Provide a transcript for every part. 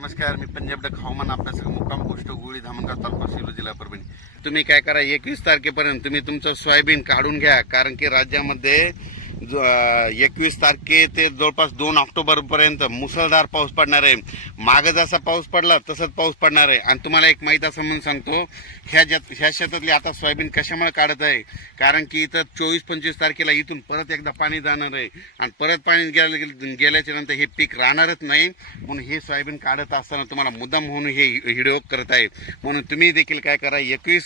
नमस्कार मी पंजाब डक हवामान अभ्यासक मुक्काम गोष्ट गोळी धामणगाव तालुका सेलू जिल्हा परभणी. तुम्ही काय करा एकवीस तारखेपर्यंत तुम्ही तुमचं सोयाबीन काढून घ्या कारण की राज्यामध्ये एकवीस तारखे ते जवळपास दोन ऑक्टोबर पर्यंत मुसळधार पाऊस पडणार आहे. मागं जसा पाऊस पडला तसंच पाऊस पडणार आहे. आणि तुम्हाला एक माहीत असं म्हणून सांगतो ह्या ज्यात ह्या शेतातली आता सोयाबीन कशामुळे काढत आहे? कारण की इथं चोवीस पंचवीस तारखेला इथून परत एकदा पाणी जाणार आहे. आणि परत पाणी गेल्या गेल्याच्यानंतर हे पीक राहणारच नाही. म्हणून हे सोयाबीन काढत असताना तुम्हाला मुद्दाम म्हणून हे व्हिडिओ करत आहे. म्हणून तुम्ही देखील काय करा एकवीस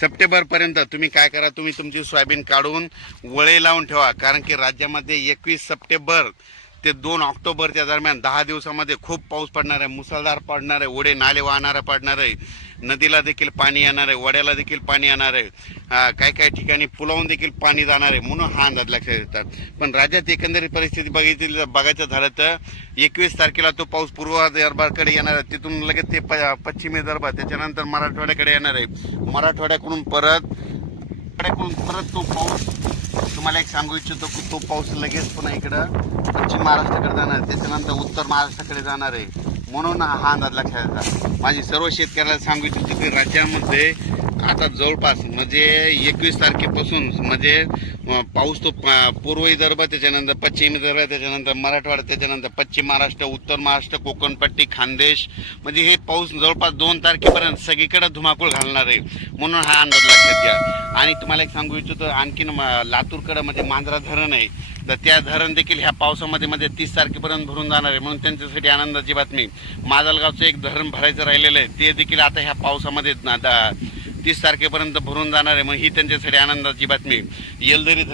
सप्टेंबरपर्यंत तुम्ही काय करा तुम्ही तुमची सोयाबीन काढून वळे लावून ठेवा. कारण की राज्यामध्ये एकवीस सप्टेंबर ते दोन ऑक्टोबरच्या दरम्यान दहा दिवसामध्ये खूप पाऊस पडणार आहे मुसळधार पडणार आहे ओढे नाले वाहणारा पडणार आहे नदीला देखील पाणी येणार आहे वड्याला देखील पाणी येणार आहे काही काही ठिकाणी पुलावून देखील पाणी जाणार आहे म्हणून हा अंदाज लक्षात येतात पण राज्यात एकंदरीत परिस्थिती बघितली बघायचं झालं तर एकवीस तारखेला तो पाऊस पूर्व दरबारकडे येणार आहे. तिथून लगेच ते प- पश्चिमी दरबार त्याच्यानंतर मराठवाड्याकडे येणार आहे. मराठवाड्याकडून परत परत तो पाऊस तुम्हाला एक सांगू इच्छितो की तो पाऊस लगेच पुन्हा इकडं पश्चिम महाराष्ट्राकडे जाणार आहे. त्याच्यानंतर उत्तर महाराष्ट्राकडे जाणार आहे म्हणून हा अंदाज लक्षात येतात माझी सर्व शेतकऱ्याला सांगू इच्छितो की राज्यामध्ये आता जवळपास म्हणजे एकवीस तारखेपासून म्हणजे पाऊस तो पूर्व विदर्भ त्याच्यानंतर पश्चिम विदर्भ त्याच्यानंतर मराठवाडा त्याच्यानंतर पश्चिम महाराष्ट्र उत्तर महाराष्ट्र कोकणपट्टी खानदेश. म्हणजे हे पाऊस जवळपास दोन तारखेपर्यंत सगळीकडे धुमाकूळ घालणार आहे. म्हणून हा अंदाज लक्षात घ्या. आणि तुम्हाला एक सांगू इच्छितो आणखीन म- लातूरकडं म्हणजे मांजरा धरण आहे. तर त्या धरण देखील ह्या पावसामध्ये म्हणजे तीस तारखेपर्यंत भरून जाणार आहे. म्हणून त्यांच्यासाठी आनंदाची बातमी. माजलगावचं एक धरण भरायचं राहिलेलं आहे. ते देखील आता ह्या पावसामध्ये ना- तीस तारखेपर्यंत भरून जाणार आहे. मग ही त्यांच्यासाठी आनंदाची बातमी येलदरी